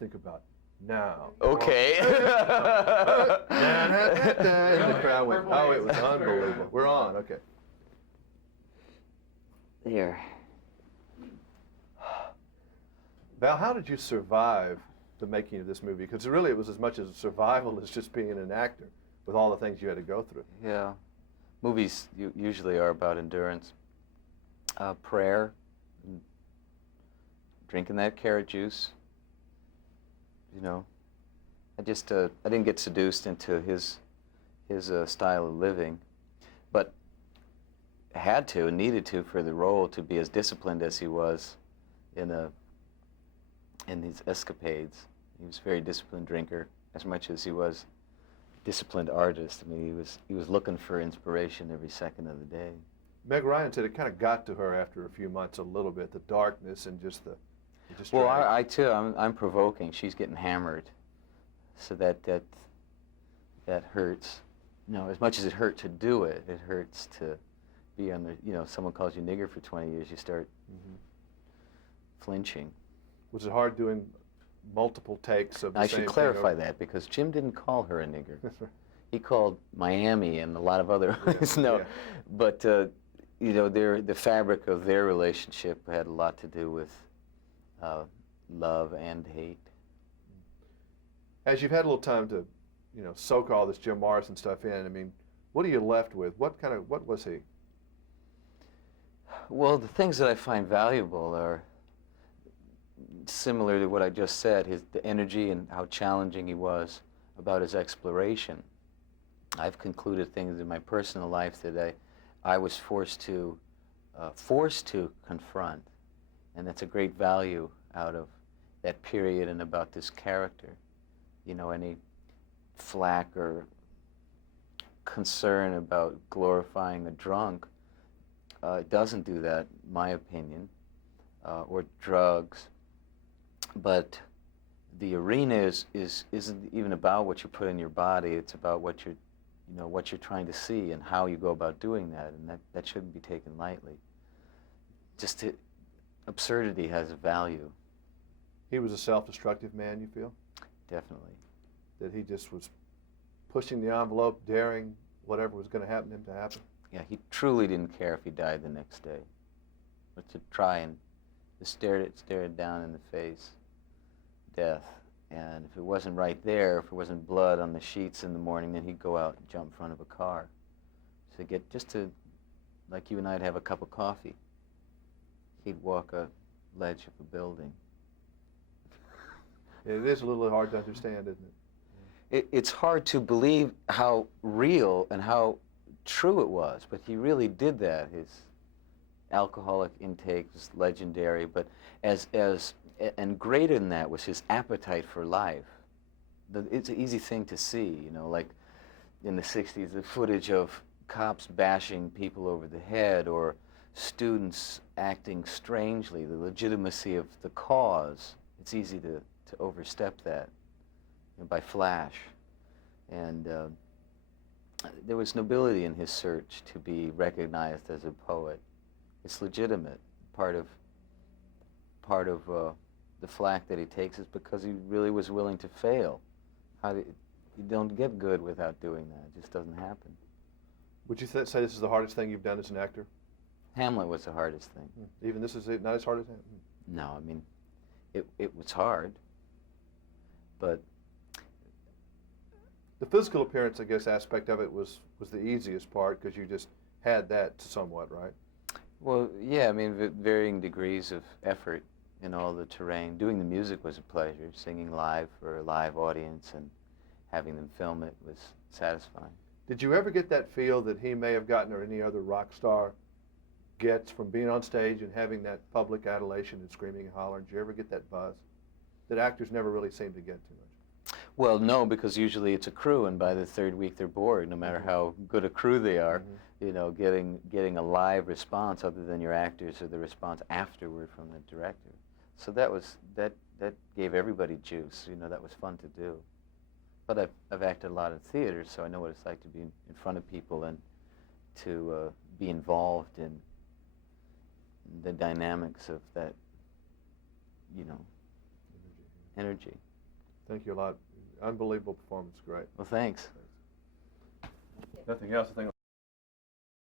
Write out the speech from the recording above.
think about now. Okay. And the crowd went, oh, it was unbelievable. We're on, okay. There. Val, how did you survive the making of this movie? Because really it was as much as a survival as just being an actor with all the things you had to go through. Yeah. Movies usually are about endurance, prayer, drinking that carrot juice. You know, I didn't get seduced into his style of living, but had to and needed to for the role to be as disciplined as he was in these escapades. He was a very disciplined drinker as much as he was disciplined artist. I mean, he was looking for inspiration every second of the day. Meg Ryan said it kind of got to her after a few months a little bit, the darkness and just the well, I too, I'm provoking. She's getting hammered, so that hurts. You know, as much as it hurt to do it, it hurts to be on the. You know, someone calls you nigger for 20 years, you start flinching. Was it hard doing multiple takes of the I same should clarify that because Jim didn't call her a nigger. He called Miami and a lot of other. No, but you know, the fabric of their relationship had a lot to do with love and hate. As you've had a little time to, you know, soak all this Jim Morrison stuff in, I mean, what are you left with? What was he? Well, the things that I find valuable are similar to what I just said, the energy and how challenging he was about his exploration. I've concluded things in my personal life that I was forced to confront, and that's a great value out of that period and about this character. You know, any flack or concern about glorifying a drunk doesn't do that, in my opinion, or drugs. But the arena isn't even about what you put in your body. It's about what you're trying to see and how you go about doing that, and that shouldn't be taken lightly. Absurdity has a value. He was a self-destructive man, you feel? Definitely. That he just was pushing the envelope, daring whatever was going to happen to him to happen? Yeah, he truly didn't care if he died the next day. But to try and stare it down in the face, death. And if it wasn't right there, if it wasn't blood on the sheets in the morning, then he'd go out and jump in front of a car. So like you and I'd have a cup of coffee. He'd walk a ledge of a building. It is a little hard to understand, isn't it? It's hard to believe how real and how true it was, but he really did that. His alcoholic intake was legendary, but and greater than that was his appetite for life. It's an easy thing to see, you know, like in the 60s, the footage of cops bashing people over the head or students acting strangely, the legitimacy of the cause. It's easy to overstep that, you know, by flash. And there was nobility in his search to be recognized as a poet. It's legitimate. Part of the flack that he takes is because he really was willing to fail. You don't get good without doing that. It just doesn't happen. Would you say this is the hardest thing you've done as an actor? Hamlet was the hardest thing. Even this is not as hard as Hamlet? No, I mean, it was hard, but the physical appearance, I guess, aspect of it was the easiest part because you just had that somewhat, right? Well, yeah, I mean, varying degrees of effort in all the terrain. Doing the music was a pleasure. Singing live for a live audience and having them film it was satisfying. Did you ever get that feel that he may have gotten, or any other rock star gets, from being on stage and having that public adulation and screaming and hollering? Did you ever get that buzz that actors never really seem to get too much? Well, no, because usually it's a crew, and by the third week they're bored, no matter how good a crew they are. You know, getting a live response other than your actors or the response afterward from the director. So that gave everybody juice. You know, that was fun to do. But I've acted a lot in theater, so I know what it's like to be in front of people and to be involved in the dynamics of that, you know, energy. Thank you a lot. Unbelievable performance. Great. Well, thanks. Nothing else. I think.